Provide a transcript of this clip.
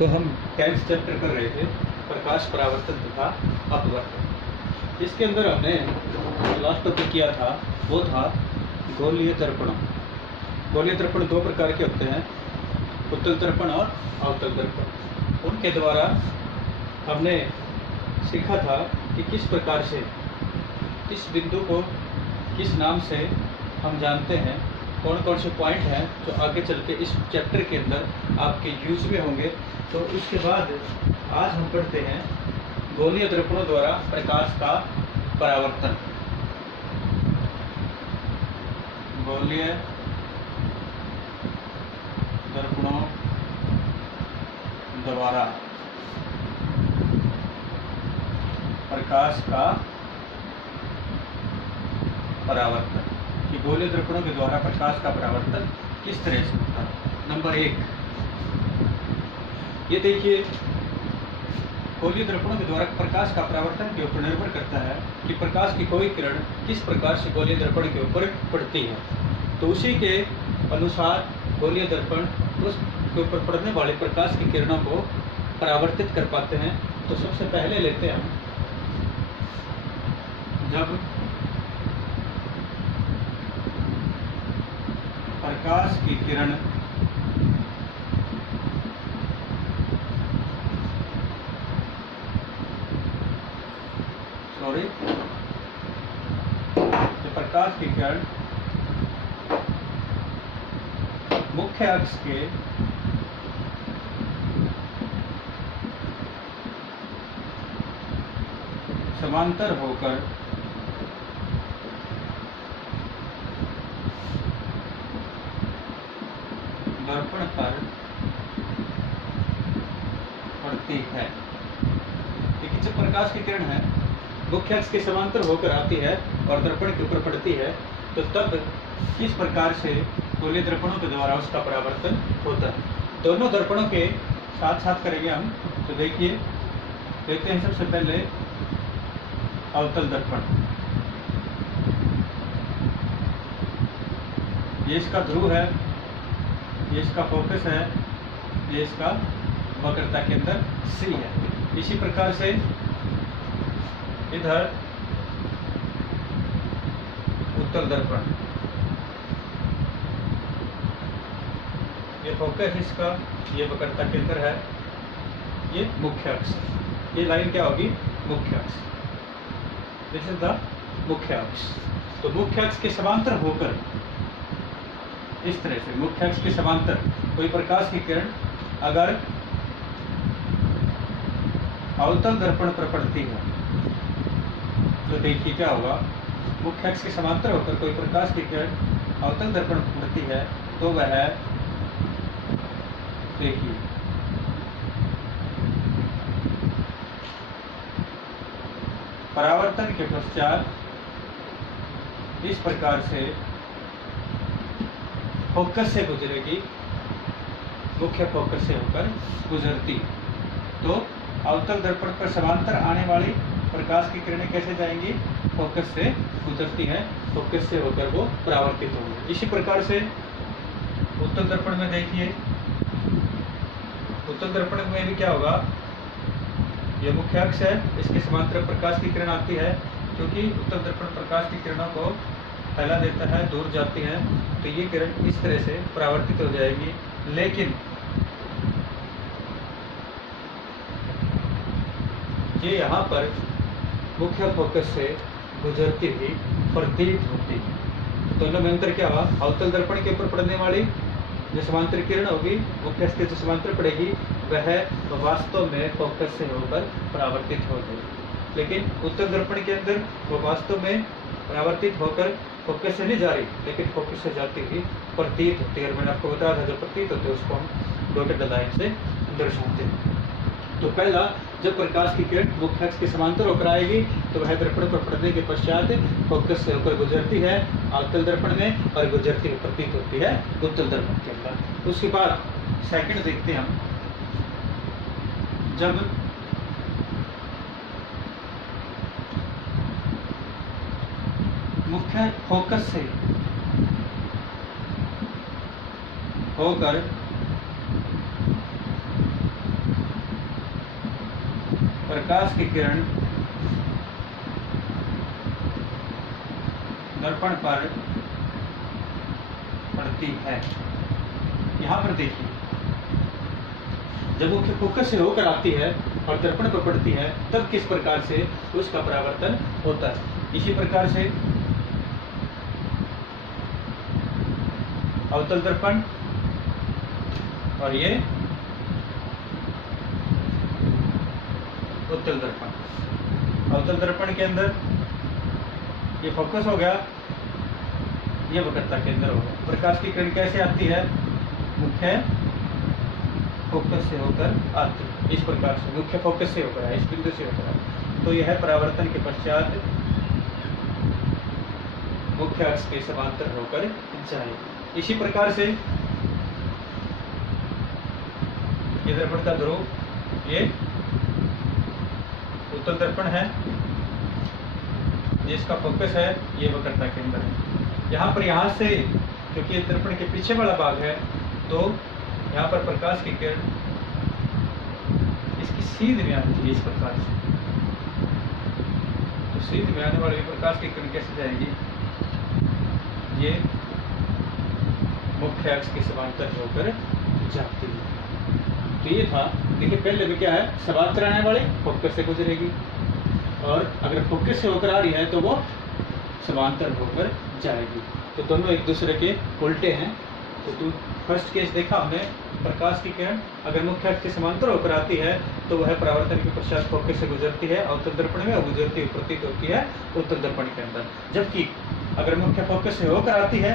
तो हम 10th chapter कर रहे थे, प्रकाश परावर्तन तथा अपवर्तन। इसके अंदर हमने लास्ट टॉपिक किया था वो था गोलीय दर्पण। गोलीय दर्पण दो प्रकार के होते हैं, उत्तल दर्पण और अवतल दर्पण। उनके द्वारा हमने सीखा था कि किस प्रकार से इस बिंदु को किस नाम से हम जानते हैं, कौन कौन से पॉइंट हैं जो आगे चल के इस चैप्टर के अंदर आपके यूज में होंगे। तो उसके बाद आज हम पढ़ते हैं गोलीय दर्पणों द्वारा प्रकाश का परावर्तन। गोलीय दर्पणों द्वारा प्रकाश का परावर्तन। कि गोलीय दर्पणों के द्वारा प्रकाश का परावर्तन किस तरह से होता है। नंबर 1, ये देखिए, गोलीय दर्पणों के द्वारा प्रकाश का परावर्तन के ऊपर निर्भर करता है कि प्रकाश की कोई किरण किस प्रकार से गोलीय दर्पण के ऊपर पड़ती है। तो उसी के अनुसार गोलीय दर्पण उसके ऊपर पड़ने वाले प्रकाश की किरणों को परावर्तित कर पाते हैं। तो सबसे पहले लेते हैं हम, जब प्रकाश की किरण प्रकाश की किरण मुख्य अक्ष के समांतर होकर दर्पण पर पड़ती है। देखिए, जब प्रकाश की किरण है मुख्य अक्ष के समांतर होकर आती है और दर्पण के ऊपर पड़ती है, तो तब किस प्रकार से गोलीय दर्पणों के द्वारा उसका परावर्तन होता है। दोनों दर्पणों के साथ साथ करेंगे हम। तो देखिए, देखते हैं सबसे पहले अवतल दर्पण। ये इसका ध्रुव है, ये इसका फोकस है, ये इसका वक्रता केंद्र C है। इसी प्रकार से इधर उत्तल दर्पण, ये फोकस इसका, ये वक्रता केंद्र है, ये मुख्य अक्ष। ये लाइन क्या होगी? मुख्य अक्ष। दिस इज द मुख्य अक्ष। तो मुख्य अक्ष के समांतर होकर इस तरह से मुख्य अक्ष के समांतर कोई प्रकाश की किरण अगर अवतल दर्पण पर पड़ती है, तो देखिए क्या होगा। मुख्य अक्ष के समांतर होकर कोई प्रकाश की किरण अवतल दर्पण पर पड़ती है, तो वह देखिए परावर्तन के पश्चात इस प्रकार से फोकस से गुजरेगी, मुख्य फोकस से होकर गुजरती। तो अवतल दर्पण पर समांतर आने वाली प्रकाश की किरणें कैसे जाएंगी? फोकस से गुजरती हैं, फोकस से होकर वो परावर्तित होंगे। इसी प्रकार से उत्तल दर्पण में देखिए, उत्तल दर्पण में भी क्या होगा, ये मुख्य अक्ष है, इसके समांतर प्रकाश की किरण आती है। क्योंकि उत्तल दर्पण प्रकाश की किरणों को फैला देता है, दूर जाती है, तो ये किरण इस तरह से परावर्तित हो जाएगी। लेकिन ये यहाँ पर मुख्य फोकस से गुजरती हुई प्रतीत होती है। दोनों में अंतर क्या हुआ? अवतल दर्पण के ऊपर पड़ने वाली जो समांतर किरण होगी, मुख्य अक्ष के जो समांतर पड़ेगी, वह वास्तव में फोकस से होकर परावर्तित हो जाएगी। लेकिन उत्तल दर्पण के अंदर वो वास्तव में परावर्तित होकर फोकस से नहीं जा रही, लेकिन फोकस से जाती हुई प्रतीत होती है। मैंने आपको बताया था, जो प्रतीत होते हैं उसको हम डॉटेड लाइन से दर्शाते हैं। तो पहला, जब प्रकाश की किरण मुख्य अक्ष के समांतर होकर आएगी, तो वह दर्पण पर पड़ने के पश्चात फोकस से होकर गुजरती है अवतल दर्पण में, और गुजरती हुई प्रतीत होती है उत्तल दर्पण के अंदर। उसके बाद सेकंड देखते हैं हम, जब मुख्य फोकस से होकर प्रकाश की किरण दर्पण पर पड़ती है। यहाँ पर देखिए, जब मुख्य फोकस से होकर आती है और दर्पण पर पड़ती है तब किस प्रकार से उसका परावर्तन होता है। इसी प्रकार से अवतल दर्पण और ये उत्तल दर्पण। अवतल दर्पण के अंदर ये फोकस हो गया, ये वक्रता केंद्र हो गया। प्रकाश की किरण कैसे आती है? मुख्य फोकस से होकर आती है। इस प्रकार से मुख्य फोकस से होकर आए, इस बिंदु से होकर आए, तो यह परावर्तन के पश्चात मुख्य अक्ष के समांतर होकर जाएगी। इसी प्रकार से ये दर्पण का ध्रुव, ये उत्तल दर्पण है, जिसका फोकस है ये वक्रता केंद्र है। यहाँ से क्योंकि ये दर्पण के पीछे वाला भाग है, तो यहाँ पर प्रकाश की किरण इसकी सीध में आती है इस प्रकार से। तो सीध में आने वाली प्रकाश की किरण कैसे जाएगी? ये मुख्य अक्ष के समांतर होकर जाती है। तो ये था, देखिए पहले में क्या है, समांतर आने वाली फोकस से गुजरेगी, और अगर फोकस से होकर आ रही है तो वो समांतर होकर जाएगी। तो दोनों एक दूसरे के उल्टे हैं। तो फर्स्ट केस देखा हमने, प्रकाश की किरण अगर मुख्य अक्ष के समांतर होकर आती है तो वह परावर्तन के पश्चात फोकस से गुजरती है अवतल दर्पण में, और गुजरती हुई प्रतीत होती है उत्तल दर्पण के अंदर। जबकि अगर मुख्य फोकस से होकर आती है